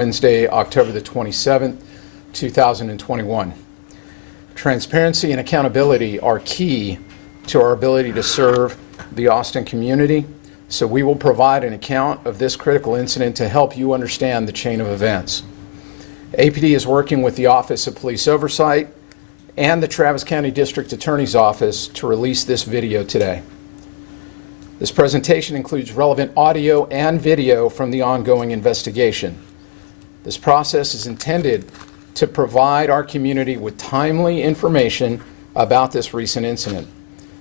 Wednesday, October the 27th, 2021. Transparency and accountability are key to our ability to serve the Austin community, so we will provide an account of this critical incident to help you understand the chain of events. APD is working with the Office of Police Oversight and the Travis County District Attorney's Office to release this video today. This presentation includes relevant audio and video from the ongoing investigation. This process is intended to provide our community with timely information about this recent incident.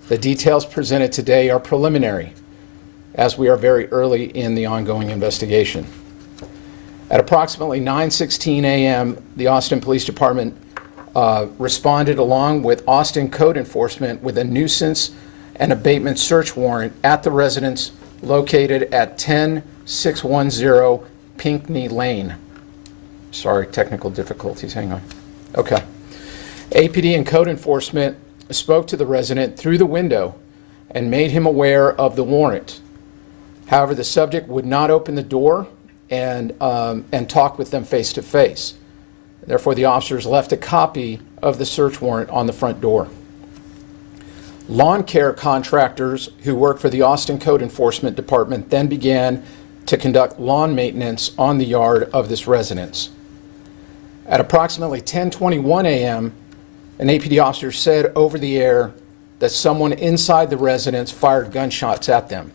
The details presented today are preliminary, as we are very early in the ongoing investigation. At approximately 9:16 a.m., the Austin Police Department responded along with Austin Code Enforcement with a nuisance and abatement search warrant at the residence located at 10610 Pinckney Lane. Sorry, technical difficulties, hang on. Okay. APD and Code Enforcement spoke to the resident through the window and made him aware of the warrant. However, the subject would not open the door and talk with them face to face. Therefore, the officers left a copy of the search warrant on the front door. Lawn care contractors who work for the Austin Code Enforcement Department then began to conduct lawn maintenance on the yard of this residence. At approximately 10:21 a.m., an APD officer said over the air that someone inside the residence fired gunshots at them.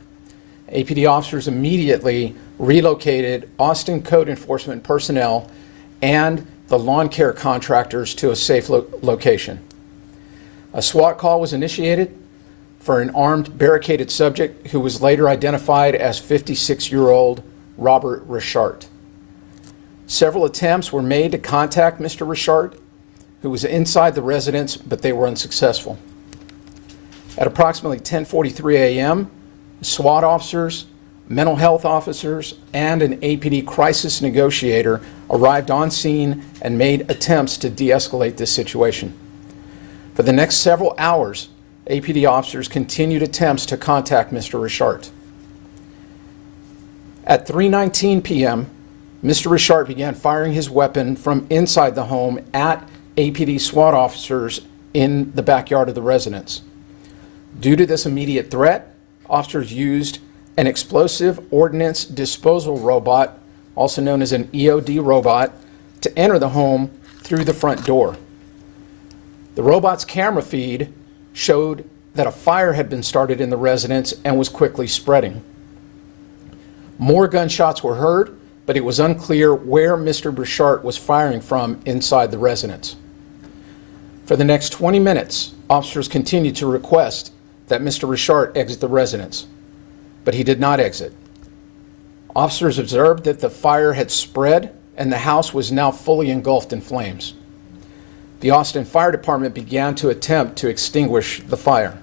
APD officers immediately relocated Austin Code Enforcement personnel and the lawn care contractors to a safe location. A SWAT call was initiated for an armed barricaded subject who was later identified as 56-year-old Robert Richard. Several attempts were made to contact Mr. Richard, who was inside the residence, but they were unsuccessful. At approximately 10:43 a.m., SWAT officers, mental health officers, and an APD crisis negotiator arrived on scene and made attempts to de-escalate this situation. For the next several hours, APD officers continued attempts to contact Mr. Richard. At 3:19 p.m., Mr. Richard began firing his weapon from inside the home at APD SWAT officers in the backyard of the residence. Due to this immediate threat, officers used an explosive ordnance disposal robot, also known as an EOD robot, to enter the home through the front door. The robot's camera feed showed that a fire had been started in the residence and was quickly spreading. More gunshots were heard, but it was unclear where Mr. Richard was firing from inside the residence. For the next 20 minutes, officers continued to request that Mr. Richard exit the residence, but he did not exit. Officers observed that the fire had spread and the house was now fully engulfed in flames. The Austin Fire Department began to attempt to extinguish the fire.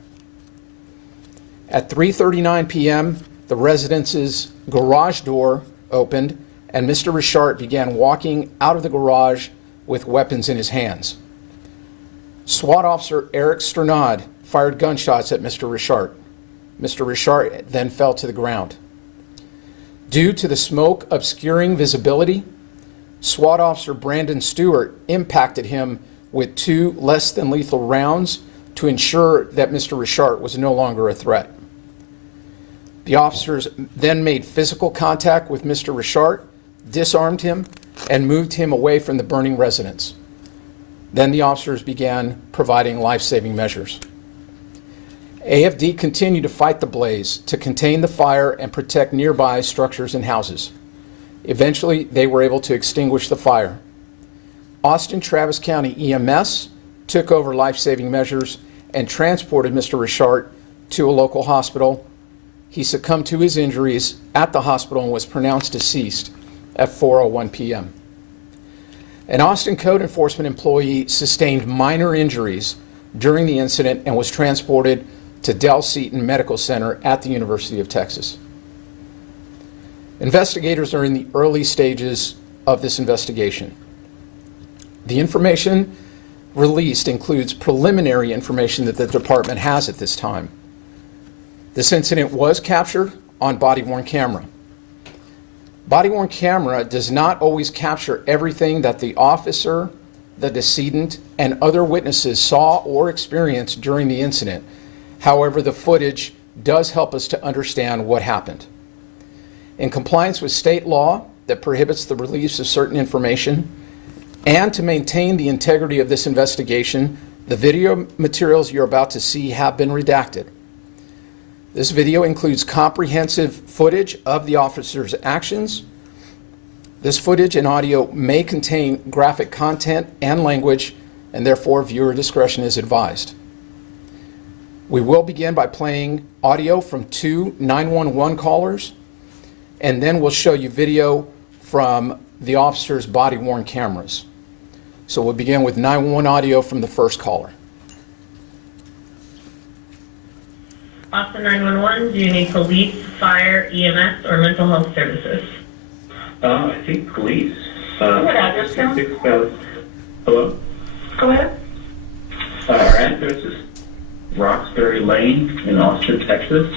At 3:39 p.m., the residence's garage door opened and Mr. Richard began walking out of the garage with weapons in his hands. SWAT officer Eric Sternad fired gunshots at Mr. Richard. Mr. Richard then fell to the ground. Due to the smoke obscuring visibility, SWAT officer Brandon Stewart impacted him with 2 less than lethal rounds to ensure that Mr. Richard was no longer a threat. The officers then made physical contact with Mr. Richard, disarmed him, and moved him away from the burning residence. Then the officers began providing life-saving measures. AFD continued to fight the blaze to contain the fire and protect nearby structures and houses. Eventually, they were able to extinguish the fire. Austin Travis County EMS took over life-saving measures and transported Mr. Richard to a local hospital. He succumbed to his injuries at the hospital and was pronounced deceased at 4:01 p.m. An Austin Code Enforcement employee sustained minor injuries during the incident and was transported to Del Seaton Medical Center at the University of Texas. Investigators are in the early stages of this investigation. The information released includes preliminary information that the department has at this time. This incident was captured on body-worn camera. Body-worn camera does not always capture everything that the officer, the decedent, and other witnesses saw or experienced during the incident. However, the footage does help us to understand what happened. In compliance with state law that prohibits the release of certain information, and to maintain the integrity of this investigation, the video materials you're about to see have been redacted. This video includes comprehensive footage of the officer's actions. This footage and audio may contain graphic content and language, and therefore viewer discretion is advised. We will begin by playing audio from 2 911 callers, and then we'll show you video from the officer's body-worn cameras. So we'll begin with 911 audio from the first caller. Austin 911, do you need police, fire, EMS, or mental health services? I think police. What address, Tom? Hello? Go ahead. Our address is Roxbury Lane in Austin, Texas.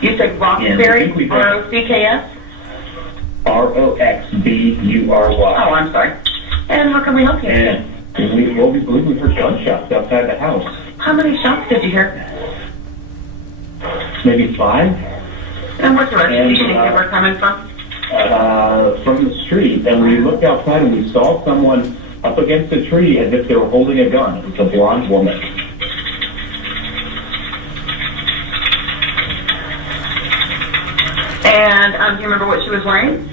You said Roxbury, R-O-C-K-S? Roxbury. Oh, I'm sorry. And how can we help you? And we believe we heard gunshots outside the house. How many shots did you hear? Maybe 5. And what direction do you think they were coming from? From the street. And we looked outside and we saw someone up against a tree as if they were holding a gun. It was a blonde woman. And do you remember what she was wearing?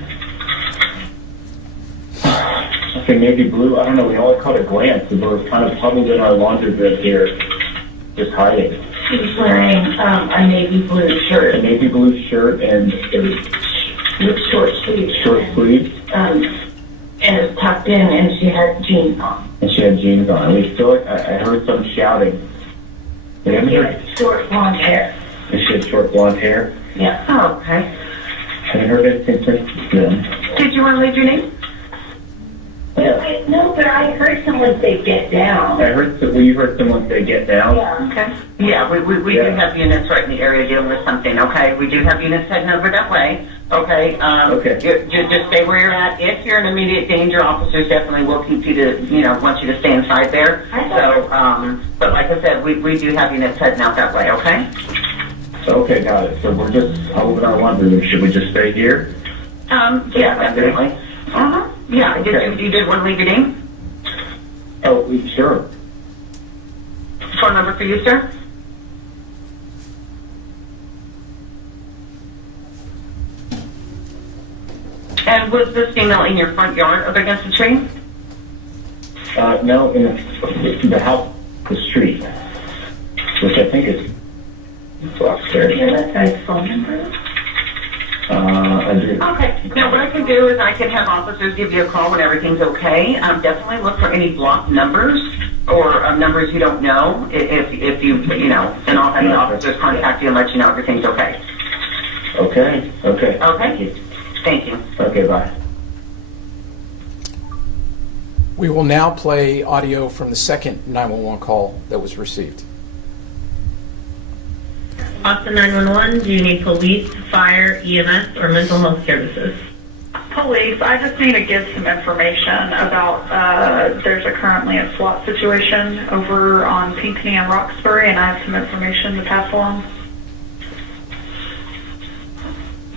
I think maybe blue. I don't know. We only caught a glance because we were kind of huddled in our laundry room here, just hiding. She was wearing a navy blue shirt. A navy blue shirt and it was With short sleeves. short sleeves. And it was tucked in, and she had jeans on. And she had jeans on. We still, I heard some shouting. We haven't She heard. had short blonde hair. And she had short blonde hair. Yeah. Oh, okay. Haven't heard anything since then. Did you want to leave your name? Yeah. No, but I heard someone say get down. I heard. You heard someone say "get down." Yeah. Okay. Yeah, we do have units right in the area dealing with something. Okay, we do have units heading over that way. Okay. Okay. Just stay where you're at. If you're in immediate danger, officers definitely will keep you to, want you to stay inside there. So, but like I said, we do have units heading out that way. Okay. Okay, got it. So we're just huddled in our laundry room. Should we just stay here? Yeah, definitely. Yeah. Okay. You did want to leave your name? Oh, sure. Phone number for you, sir? And was this female in your front yard up against the tree? No, in the house, the street, which I think is Roxbury. Yeah, that guy's phone number. I do. Okay. Now, what I can do is I can have officers give you a call when everything's okay. Definitely look for any blocked numbers or numbers you don't know. If you, then I'll have the officers contact you and let you know everything's okay. Okay. Okay. Okay. Thank you. Okay. Bye. We will now play audio from the second 911 call that was received. Austin 911, do you need police, fire, EMS, or mental health services? Police, I just need to give some information about, there's currently a SWAT situation over on Pinckney and Roxbury, and I have some information to pass along.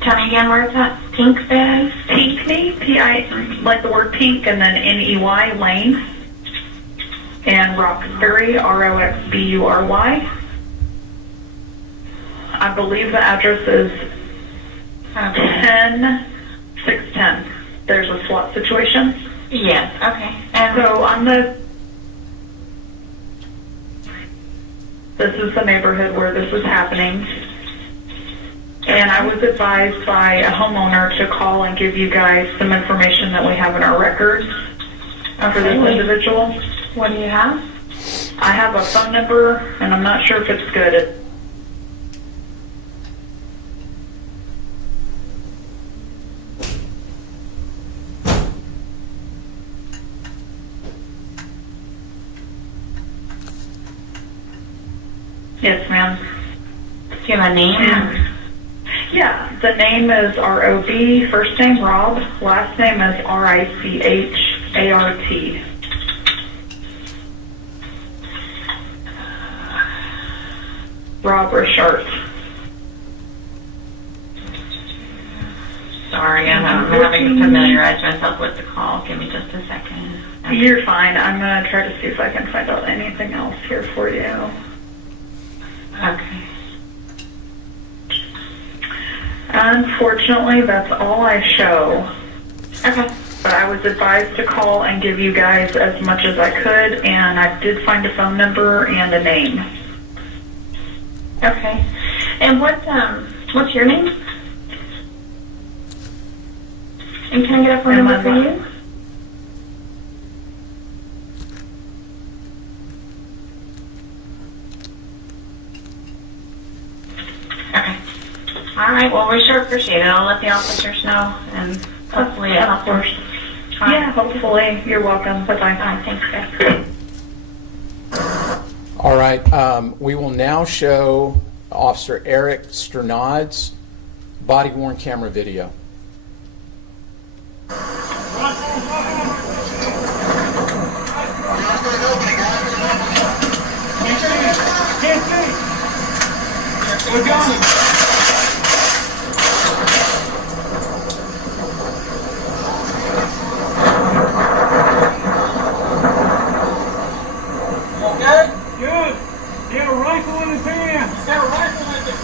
Tell me again, where is that? Pinckney? Pinckney, like the word pink, and then N-E-Y, Lane, and Roxbury, R-O-X-B-U-R-Y. I believe the address is 10610. There's a SWAT situation. Yes, okay. This is the neighborhood where this is happening. And I was advised by a homeowner to call and give you guys some information that we have in our records for this individual. What do you have? I have a phone number, and I'm not sure if it's good. Yes, ma'am. Do you have a name? Yeah, the name is R-O-B, first name Rob, last name is R-I-C-H-A-R-T. Rob Richard. Sorry, I'm having to familiarize myself with the call. Give me just a second. You're fine. I'm going to try to see if I can find out anything else here for you. Okay. Unfortunately, that's all I show. Okay. But I was advised to call and give you guys as much as I could, and I did find a phone number and a name. Okay. And what's your name? And can I get a phone number for you? Okay. All right. Well, we sure appreciate it. I'll let the officers know, and hopefully it helps. Yeah, hopefully. You're welcome. Bye-bye. Thanks, guys. All right, we will now show Officer Eric Sternad's body-worn camera video. We're going. Okay? Good. He had a rifle in his hand. He's got a rifle with him.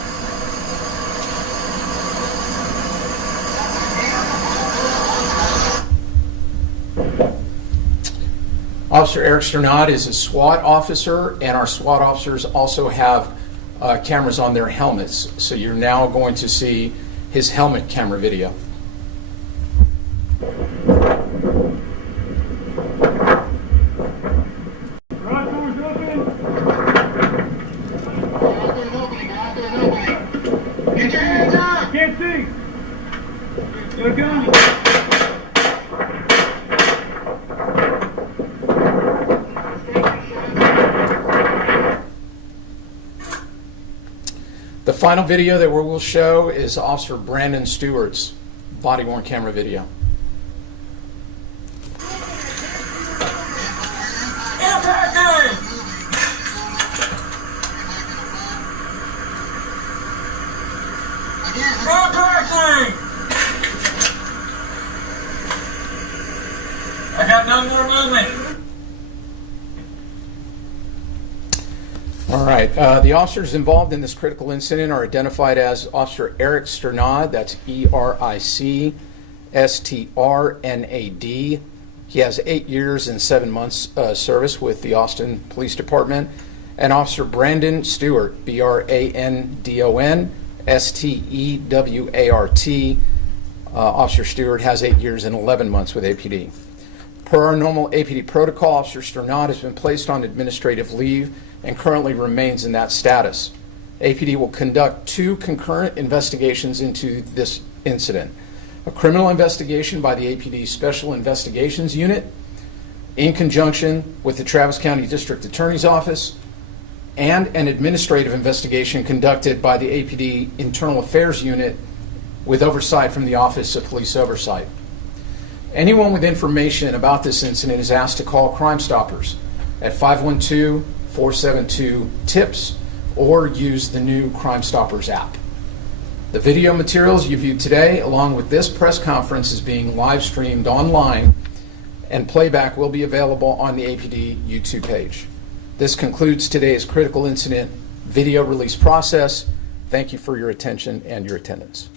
Officer Eric Sternad is a SWAT officer, and our SWAT officers also have cameras on their helmets. So you're now going to see his helmet camera video. Garage door's open. Get your hands up. Can't see. You're gun. The final video that we will show is Officer Brandon Stewart's body-worn camera video. Impact time. Impact time. I got no more movement. All right, the officers involved in this critical incident are identified as Officer Eric Sternad, that's E-R-I-C-S-T-R-N-A-D. He has 8 years and 7 months service with the Austin Police Department. And Officer Brandon Stewart, B-R-A-N-D-O-N-S-T-E-W-A-R-T. Officer Stewart has 8 years and 11 months with APD. Per our normal APD protocol, Officer Sternad has been placed on administrative leave and currently remains in that status. APD will conduct 2 concurrent investigations into this incident. A criminal investigation by the APD Special Investigations Unit in conjunction with the Travis County District Attorney's Office, and an administrative investigation conducted by the APD Internal Affairs Unit with oversight from the Office of Police Oversight. Anyone with information about this incident is asked to call Crime Stoppers at 512-472-TIPS or use the new Crime Stoppers app. The video materials you viewed today, along with this press conference, is being live streamed online, and playback will be available on the APD YouTube page. This concludes today's critical incident video release process. Thank you for your attention and your attendance.